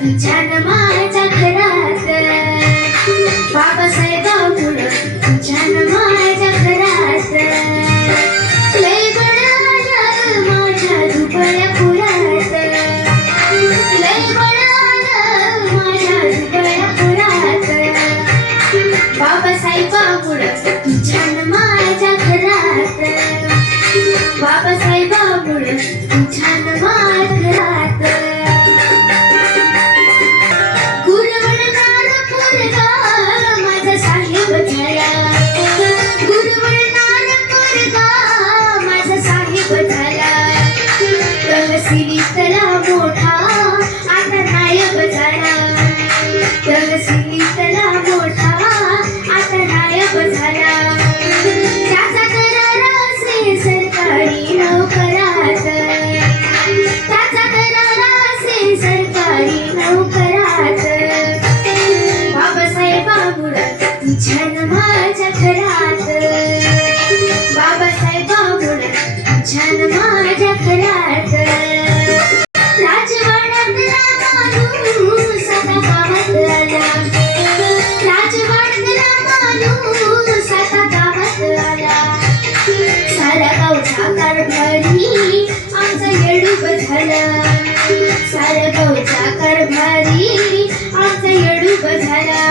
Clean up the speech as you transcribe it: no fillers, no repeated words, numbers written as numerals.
तुझ्या नमाच्या घरात बाबासाहेबामुळं तुझ्या नमाच्या घरात लय बळालं माझ्या दुबळ्या पुरात लय बळालं माझ्या दुबळ्या पुरात बाबासाहेबामुळं तुझ्या नमाच्या घरात बाबासाहेबामुळं तुझ्या नमाच्या घरात तहसीलीतला मोठा आता नायब झाला तहसीलीतला मोठा आता नायब झाला त्याचा करार असे सरकारी नोकरात त्याचा करार असे सरकारी नोकरात बाबासाहेबामुळं तुझ्या नमाच्या घरात बाबासाहेबामुळं तुझ्या नमाच्या घरात राजवाड्यातला माणूस आता गावात आला राजवाड्यातला माणूस आता गावात आला साऱ्या गावच्या कारभारी आमचा येडूब झाला साऱ्या गावच्या कारभारी आमचा येडूब झाला